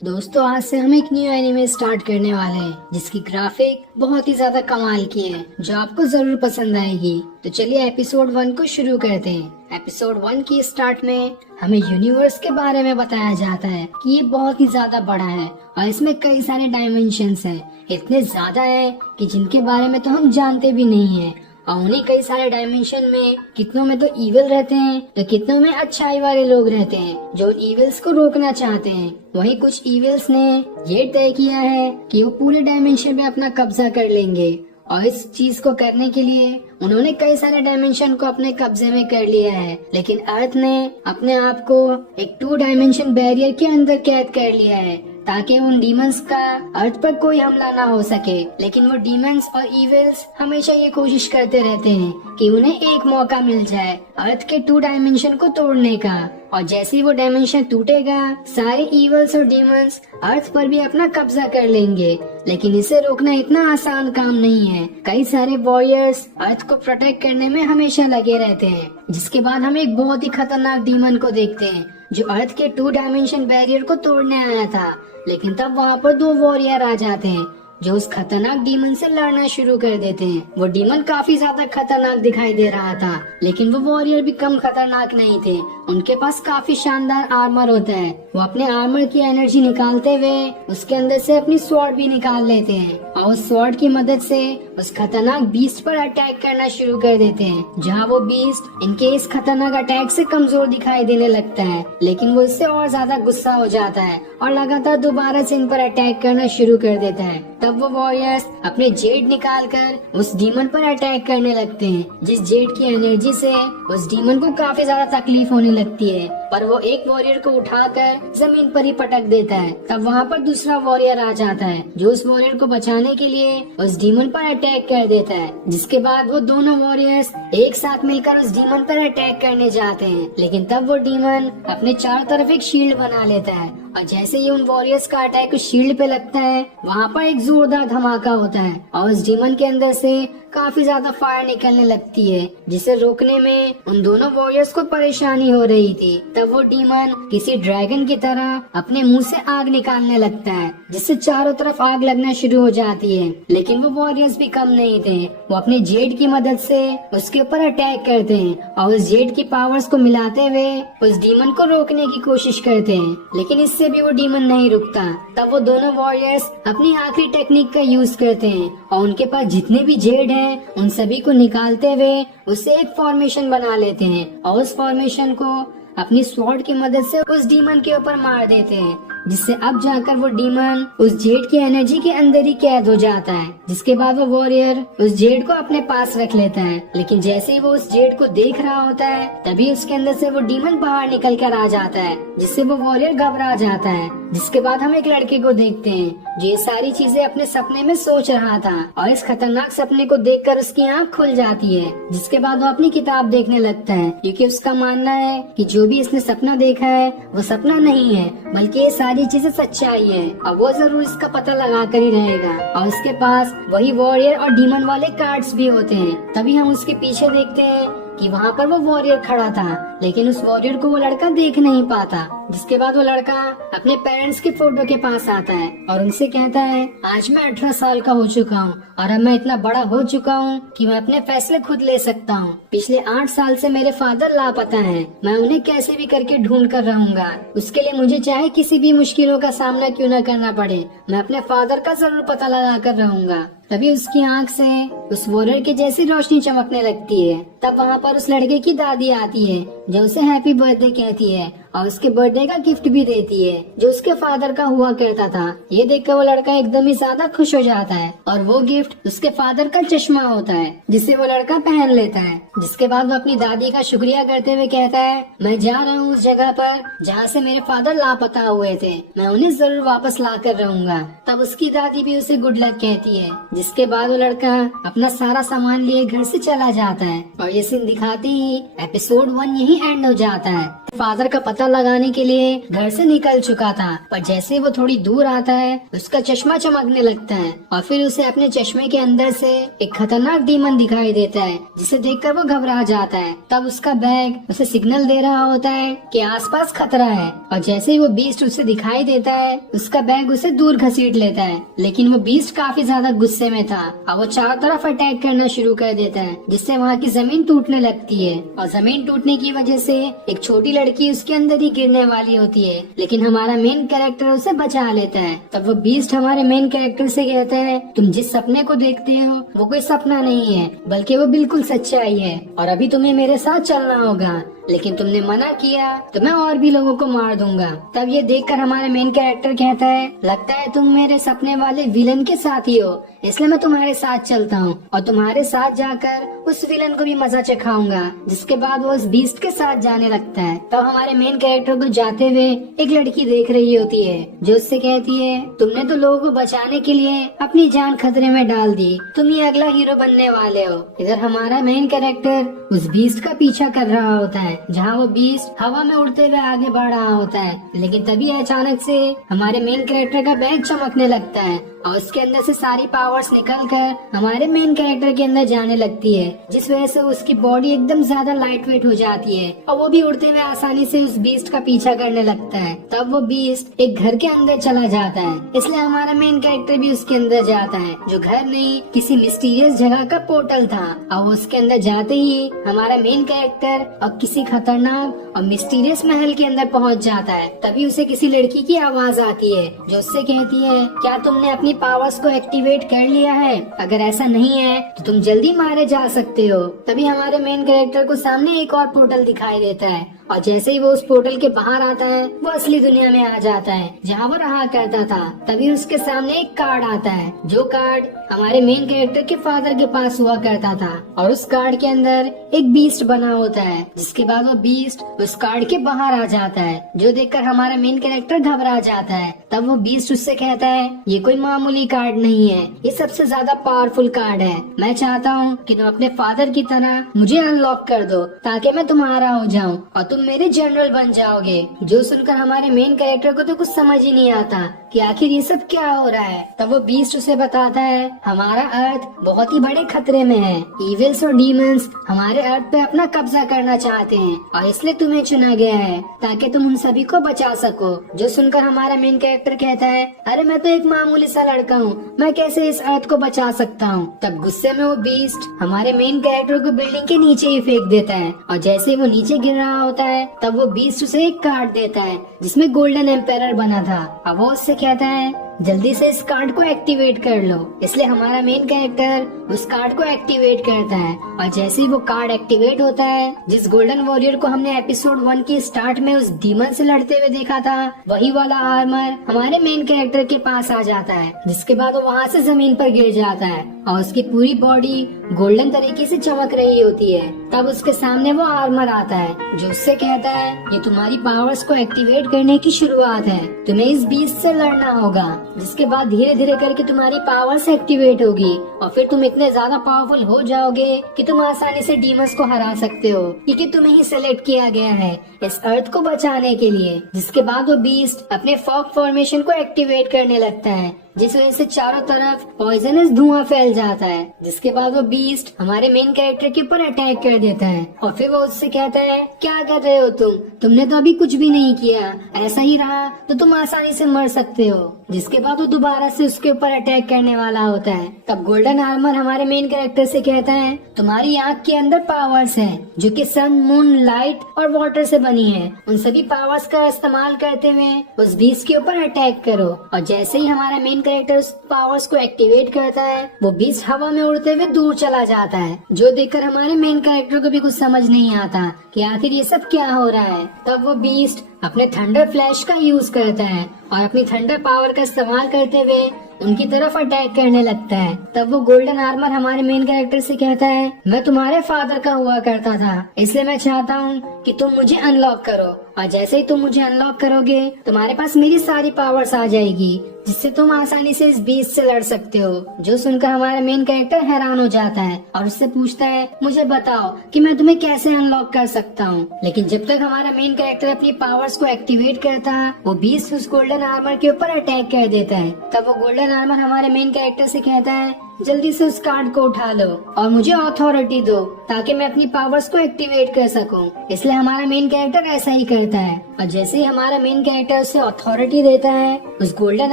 दोस्तों आज से हम एक न्यू एनिमे स्टार्ट करने वाले हैं जिसकी ग्राफिक बहुत ही ज्यादा कमाल की है जो आपको जरूर पसंद आएगी। तो चलिए एपिसोड 1 को शुरू करते हैं। एपिसोड 1 की स्टार्ट में हमें यूनिवर्स के बारे में बताया जाता है कि ये बहुत ही ज्यादा बड़ा है और इसमें कई सारे डायमेंशंस हैं। इतने ज्यादा है कि जिनके बारे में तो हम जानते भी नहीं है। और उन्हीं कई सारे डायमेंशन में कितनों में तो इविल रहते हैं तो कितनों में अच्छाई वाले लोग रहते हैं जो इविल्स को रोकना चाहते हैं। वहीं कुछ इविल्स ने ये तय किया है कि वो पूरे डायमेंशन में अपना कब्जा कर लेंगे और इस चीज को करने के लिए उन्होंने कई सारे डायमेंशन को अपने कब्जे में कर लिया है। लेकिन अर्थ ने अपने आप को एक 2 डायमेंशन बैरियर के अंदर कैद कर लिया है ताकि उन डीमंस का अर्थ पर कोई हमला ना हो सके। लेकिन वो डीमंस और इविल्स हमेशा ये कोशिश करते रहते हैं कि उन्हें एक मौका मिल जाए अर्थ के 2 डायमेंशन को तोड़ने का। और जैसे ही वो डायमेंशन टूटेगा सारे इविल्स और डीमंस अर्थ पर भी अपना कब्जा कर लेंगे। लेकिन इसे रोकना इतना आसान काम नहीं है। कई सारे वॉरियर्स अर्थ को प्रोटेक्ट करने में हमेशा लगे रहते हैं। जिसके बाद हम एक बहुत ही खतरनाक डीमन को देखते हैं जो अर्थ के 2 डायमेंशन बैरियर को तोड़ने आया था। लेकिन तब वहाँ पर 2 वॉरियर आ जाते हैं जो उस खतरनाक डीमन से लड़ना शुरू कर देते हैं। वो डीमन काफी ज्यादा खतरनाक दिखाई दे रहा था लेकिन वो वॉरियर भी कम खतरनाक नहीं थे। उनके पास काफी शानदार आर्मर होता है। वो अपने आर्मर की एनर्जी निकालते हुए उसके अंदर से अपनी स्वॉर्ड भी निकाल लेते हैं और उस स्वॉर्ड की मदद से उस खतरनाक बीस्ट पर अटैक करना शुरू कर देते हैं। जहाँ वो बीस्ट इनके इस खतरनाक अटैक से कमजोर दिखाई देने लगता है लेकिन वो इससे और ज्यादा गुस्सा हो जाता है और लगातार दोबारा से इन पर अटैक करना शुरू कर देता है। तब वो वॉरियर्स अपने जेड निकालकर उस डीमन पर अटैक करने लगते हैं। जिस जेड की एनर्जी से उस डीमन को काफी ज्यादा तकलीफ होने लगती है पर वो एक वॉरियर को उठाकर जमीन पर ही पटक देता है। तब वहाँ पर दूसरा वॉरियर आ जाता है जो उस वॉरियर को बचाने के लिए उस डीमन पर अटैक कर देता है। जिसके बाद वो दोनों वॉरियर्स एक साथ मिलकर उस डीमन पर अटैक करने जाते हैं। लेकिन तब वो डीमन अपने चारों तरफ एक शील्ड बना लेता है और जैसे ही उन वॉरियर्स का अटैक उस शील्ड पे लगता है वहाँ पर एक जोरदार धमाका होता है और उस डीमन के अंदर से काफी ज्यादा फायर निकलने लगती है जिसे रोकने में उन दोनों वॉरियर्स को परेशानी हो रही थी। तब वो डीमन किसी ड्रैगन की तरह अपने मुंह से आग निकालने लगता है जिससे चारों तरफ आग लगना शुरू हो जाती है। लेकिन वो वॉरियर्स भी कम नहीं थे। वो अपने जेड की मदद से उसके ऊपर अटैक करते हैं और उस जेड की पावर्स को मिलाते हुए उस डीमन को रोकने की कोशिश करते हैं। लेकिन इससे भी वो डीमन नहीं रुकता। तब वो दोनों वॉरियर्स अपनी आखिरी टेक्निक का यूज करते हैं और उनके पास जितने भी जेड उन सभी को निकालते हुए उससे एक फॉर्मेशन बना लेते हैं और उस फॉर्मेशन को अपनी स्वॉर्ड की मदद से उस डीमन के ऊपर मार देते हैं जिससे अब जाकर वो डीमन उस जेड की एनर्जी के अंदर ही कैद हो जाता है। जिसके बाद वो वॉरियर उस जेड को अपने पास रख लेता है। लेकिन जैसे ही वो उस जेड को देख रहा होता है तभी उसके अंदर से वो डीमन बाहर निकल कर आ जाता है जिससे वो वॉरियर घबरा जाता है। जिसके बाद हम एक लड़के को देखते हैं जो ये सारी चीजें अपने सपने में सोच रहा था और इस खतरनाक सपने को देखकर उसकी आँख खुल जाती है। जिसके बाद वो अपनी किताब देखने लगता है क्योंकि उसका मानना है कि जो भी इसने सपना देखा है वो सपना नहीं है बल्कि ये सारी चीजें सच्चाई है और वो जरूर इसका पता लगा कर ही रहेगा। और उसके पास वही वॉरियर और डीमन वाले कार्ड्स भी होते हैं। तभी हम उसके पीछे देखते हैं कि वहाँ पर वो वॉरियर खड़ा था लेकिन उस वॉरियर को वो लड़का देख नहीं पाता। जिसके बाद वो लड़का अपने पेरेंट्स के फोटो के पास आता है और उनसे कहता है आज मैं 18 साल का हो चुका हूँ और अब मैं इतना बड़ा हो चुका हूँ कि मैं अपने फैसले खुद ले सकता हूँ। पिछले 8 साल से मेरे फादर लापता हैं। मैं उन्हें कैसे भी करके ढूंढ कर रहूंगा। उसके लिए मुझे चाहे किसी भी मुश्किलों का सामना क्यों न करना पड़े मैं अपने फादर का जरूर पता लगा कर रहूंगा। तभी उसकी आंख से उस वॉरियर की जैसी रोशनी चमकने लगती है। तब वहाँ पर उस लड़के की दादी आती है जो उसे हैप्पी बर्थडे कहती है और उसके बर्थडे का गिफ्ट भी देती है जो उसके फादर का हुआ करता था। ये देखकर वो लड़का एकदम ही ज्यादा खुश हो जाता है और वो गिफ्ट उसके फादर का चश्मा होता है जिसे वो लड़का पहन लेता है। जिसके बाद वो अपनी दादी का शुक्रिया करते हुए कहता है मैं जा रहा हूँ उस जगह पर जहाँ से मेरे फादर लापता हुए थे। मैं उन्हें जरूर वापस ला कर रहूंगा। तब उसकी दादी भी उसे गुड लक कहती है। जिसके बाद वो लड़का अपना सारा सामान लिए घर से चला जाता है और ये सीन दिखाते ही एपिसोड 1 यहीं ही एंड हो जाता है। फादर का पता लगाने के लिए घर से निकल चुका था, पर जैसे वो थोड़ी दूर आता है उसका चश्मा चमकने लगता है और फिर उसे अपने चश्मे के अंदर से एक खतरनाक डीमन दिखाई देता है, जिसे देखकर वो घबरा जाता है। तब उसका बैग उसे सिग्नल दे रहा होता है कि आसपास खतरा है, और जैसे ही वो बीस्ट उसे दिखाई देता है उसका बैग उसे दूर घसीट लेता है। लेकिन वो बीस्ट काफी ज्यादा गुस्से में था और वो चारों तरफ अटैक करना शुरू कर देता है, जिससे वहाँ की जमीन टूटने लगती है। और जमीन टूटने की वजह से एक छोटी लड़की उसके अंदर ही गिरने वाली होती है, लेकिन हमारा मेन कैरेक्टर उसे बचा लेता है। तब वो बीस्ट हमारे मेन कैरेक्टर से कहता है, तुम जिस सपने को देखते हो वो कोई सपना नहीं है, बल्कि वो बिल्कुल सच्चाई है, और अभी तुम्हें मेरे साथ चलना होगा। लेकिन तुमने मना किया तो मैं और भी लोगों को मार दूंगा। तब ये देखकर हमारा मेन कैरेक्टर कहता है, लगता है तुम मेरे सपने वाले विलन के साथ ही हो, इसलिए मैं तुम्हारे साथ चलता हूँ और तुम्हारे साथ जाकर उस विलन को भी मजा चखाऊंगा। जिसके बाद वो उस बीस्ट के साथ जाने लगता है। तब हमारे मेन कैरेक्टर को जाते हुए एक लड़की देख रही होती है, जो उससे कहती है, तुमने तो लोगों को बचाने के लिए अपनी जान खतरे में डाल दी, तुम ही अगला हीरो बनने वाले हो। इधर हमारा मेन कैरेक्टर उस बीस्ट का पीछा कर रहा होता है, जहाँ वो बीस्ट हवा में उड़ते हुए आगे बढ़ रहा होता है। लेकिन तभी अचानक से हमारे मेन कैरेक्टर का बैग चमकने लगता है और उसके अंदर से सारी पावर्स निकलकर हमारे मेन कैरेक्टर के अंदर जाने लगती है, जिस वजह से उसकी बॉडी एकदम ज्यादा लाइट वेट हो जाती है और वो भी उड़ते हुए आसानी से उस बीस्ट का पीछा करने लगता है। तब वो बीस्ट एक घर के अंदर चला जाता है, इसलिए हमारा मेन कैरेक्टर भी उसके अंदर जाता है, जो घर नहीं किसी मिस्टीरियस जगह का पोर्टल था। और उसके अंदर जाते ही हमारा मेन कैरेक्टर और किसी खतरनाक और मिस्टीरियस महल के अंदर पहुंच जाता है। तभी उसे किसी लड़की की आवाज आती है, जो उससे कहती है, क्या तुमने अपनी पावर्स को एक्टिवेट कर लिया है? अगर ऐसा नहीं है तो तुम जल्दी मारे जा सकते हो। तभी हमारे मेन कैरेक्टर को सामने एक और पोर्टल दिखाई देता है, और जैसे ही वो उस पोर्टल के बाहर आता है वो असली दुनिया में आ जाता है, जहाँ वो रहा करता था। तभी उसके सामने एक कार्ड आता है, जो कार्ड हमारे मेन कैरेक्टर के फादर के पास हुआ करता था, और उस कार्ड के अंदर एक बीस्ट बना होता है। जिसके बाद वो बीस्ट उस कार्ड के बाहर आ जाता है, जो देखकर हमारा मेन कैरेक्टर घबरा जाता है। तब वो बीस्ट उससे कहता है, ये कोई मामूली कार्ड नहीं है, ये सबसे ज्यादा पावरफुल कार्ड है। मैं चाहता हूँ कि तुम अपने फादर की तरह मुझे अनलॉक कर दो, ताकि मैं तुम्हारा हो जाऊँ और तुम मेरे जनरल बन जाओगे। जो सुनकर हमारे मेन कैरेक्टर को तो कुछ समझ ही नहीं आता कि आखिर ये सब क्या हो रहा है। तब वो बीस्ट उसे बताता है, हमारा अर्थ बहुत ही बड़े खतरे में है। इविल्स और डीमंस हमारे अर्थ पे अपना कब्जा करना चाहते हैं, और इसलिए तुम्हें चुना गया है ताकि तुम उन सभी को बचा सको। जो सुनकर हमारा मेन कैरेक्टर कहता है, अरे मैं तो एक मामूली सा लड़का हूँ, मैं कैसे इस अर्थ को बचा सकता हूँ। तब गुस्से में वो बीस्ट हमारे मेन कैरेक्टर को बिल्डिंग के नीचे ही फेंक देता है, और जैसे वो नीचे गिर रहा होता है तब वो बीस्ट उसे एक कार्ड देता है, जिसमें गोल्डन एम्पायर बना था। अब वो उससे कहता है, जल्दी से इस कार्ड को एक्टिवेट कर लो। इसलिए हमारा मेन कैरेक्टर उस कार्ड को एक्टिवेट करता है, और जैसे ही वो कार्ड एक्टिवेट होता है, जिस गोल्डन वॉरियर को हमने एपिसोड 1 की स्टार्ट में उस डीमन से लड़ते हुए देखा था, वही वाला आर्मर हमारे मेन कैरेक्टर के पास आ जाता है। जिसके बाद वो वहाँ से जमीन पर गिर जाता है और उसकी पूरी बॉडी गोल्डन तरीके से चमक रही होती है। तब उसके सामने वो आर्मर आता है, जो उससे कहता है, ये तुम्हारी पावर्स को एक्टिवेट करने की शुरुआत है, तुम्हें इस बीस्ट से लड़ना होगा। जिसके बाद धीरे धीरे करके तुम्हारी पावर्स एक्टिवेट होगी और फिर तुम इतने ज्यादा पावरफुल हो जाओगे कि तुम आसानी से डीमंस को हरा सकते हो, क्योंकि तुम्हें ही सेलेक्ट किया गया है इस अर्थ को बचाने के लिए। जिसके बाद वो बीस्ट अपने फॉग फॉर्मेशन को एक्टिवेट करने लगता है, जिस वजह से चारों तरफ पॉइजनस धुआं फैल जाता है। जिसके बाद वो बीस्ट हमारे मेन कैरेक्टर के ऊपर अटैक कर देता है, और फिर वो उससे कहता है, क्या कर रहे हो तुमने तो अभी कुछ भी नहीं किया, ऐसा ही रहा तो तुम आसानी से मर सकते हो। जिसके बाद वो दोबारा से उसके ऊपर अटैक करने वाला होता है। तब गोल्डन आर्मर हमारे मेन कैरेक्टर से कहता है, तुम्हारी आँख के अंदर पावर्स है, जो कि सन, मून, लाइट और वाटर से बनी है। उन सभी पावर्स का इस्तेमाल करते हुए उस बीस्ट के ऊपर अटैक करो। और जैसे ही हमारा मेन कैरेक्टर उस पावर्स को एक्टिवेट करता है, वो बीस्ट हवा में उड़ते हुए दूर चला जाता है, जो देखकर हमारे मेन कैरेक्टर को भी कुछ समझ नहीं आता कि आखिर ये सब क्या हो रहा है। तब वो बीस्ट अपने थंडर फ्लैश का यूज करता है और अपनी थंडर पावर का इस्तेमाल करते हुए उनकी तरफ अटैक करने लगता है। तब वो गोल्डन आर्मर हमारे मेन कैरेक्टर से कहता है, मैं तुम्हारे फादर का हुआ करता था, इसलिए मैं चाहता हूँ कि तुम मुझे अनलॉक करो, और जैसे ही तुम मुझे अनलॉक करोगे तुम्हारे पास मेरी सारी पावर्स आ जाएगी, जिससे तुम आसानी से इस बीस्ट से लड़ सकते हो। जो सुनकर हमारा मेन कैरेक्टर हैरान हो जाता है और उससे पूछता है, मुझे बताओ कि मैं तुम्हें कैसे अनलॉक कर सकता हूँ। लेकिन जब तक हमारा मेन कैरेक्टर अपनी पावर्स को एक्टिवेट करता है, वो बीस्ट उस गोल्डन आर्मर के ऊपर अटैक कर देता है। तब वो गोल्डन आर्मर हमारे मेन कैरेक्टर से कहता है, जल्दी से उस कार्ड को उठा लो और मुझे अथॉरिटी दो ताकि मैं अपनी पावर्स को एक्टिवेट कर सकूं। इसलिए हमारा मेन कैरेक्टर ऐसा ही करता है, और जैसे ही हमारा मेन कैरेक्टर उसे अथॉरिटी देता है, उस गोल्डन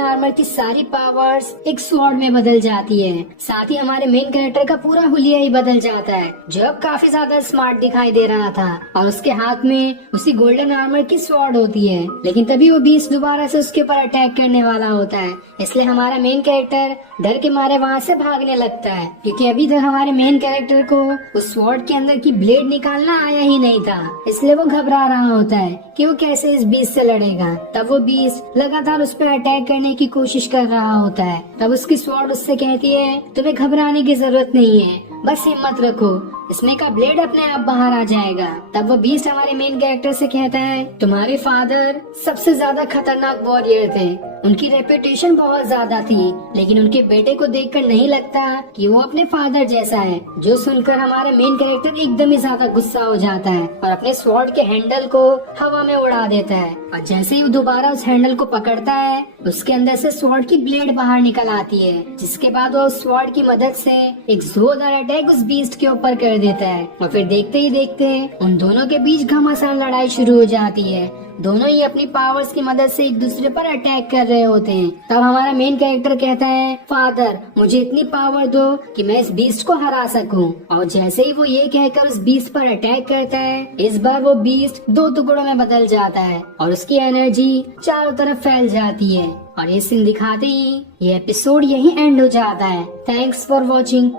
आर्मर की सारी पावर्स एक स्वॉर्ड में बदल जाती है। साथ ही हमारे मेन कैरेक्टर का पूरा हुलिया ही बदल जाता है, जो अब काफी ज्यादा स्मार्ट दिखाई दे रहा था, और उसके हाथ में उसी गोल्डन आर्मर की स्वॉर्ड होती है। लेकिन तभी वो बीस्ट दोबारा से उसके ऊपर अटैक करने वाला होता है। इसलिए हमारा मेन कैरेक्टर डर के मारे वहाँ से भागने लगता है, क्योंकि अभी तक हमारे मेन कैरेक्टर को उस स्वॉर्ड के अंदर की ब्लेड निकालना आया ही नहीं था। इसलिए वो घबरा रहा होता है कि वो कैसे इस बीस्ट से लड़ेगा। तब वो बीस्ट लगातार उस पर अटैक करने की कोशिश कर रहा होता है। तब उसकी स्वॉर्ड उससे कहती है, तुम्हें घबराने की जरूरत नहीं है, बस हिम्मत रखो, इसमें का ब्लेड अपने आप बाहर आ जाएगा। तब वो बीस्ट हमारे मेन कैरेक्टर से कहता है, तुम्हारे फादर सबसे ज्यादा खतरनाक वॉरियर थे, उनकी रेपुटेशन बहुत ज्यादा थी, लेकिन उनके बेटे को देखकर नहीं लगता कि वो अपने फादर जैसा है। जो सुनकर हमारा मेन कैरेक्टर एकदम ही ज्यादा गुस्सा हो जाता है और अपने स्वॉर्ड के हैंडल को हवा में उड़ा देता है, और जैसे ही वो दोबारा उस हैंडल को पकड़ता है, उसके अंदर से स्वॉर्ड की ब्लेड बाहर निकल आती है, जिसके बाद वो उस स्वॉर्ड की मदद से एक जोरदार अटैक उस बीस्ट के ऊपर कर देता है। और फिर देखते ही देखते उन दोनों के बीच घमासान लड़ाई शुरू हो जाती है। दोनों ही अपनी पावर्स की मदद से एक दूसरे पर अटैक कर रहे होते हैं। तब हमारा मेन कैरेक्टर कहता है, फादर मुझे इतनी पावर दो कि मैं इस बीस्ट को हरा सकूं। और जैसे ही वो ये कहकर उस बीस्ट पर अटैक करता है, इस बार वो बीस्ट 2 टुकड़ों में बदल जाता है और उसकी एनर्जी चारों तरफ फैल जाती है। और ये सीन दिखाते ही ये एपिसोड यही एंड हो जाता है। Thanks for watching.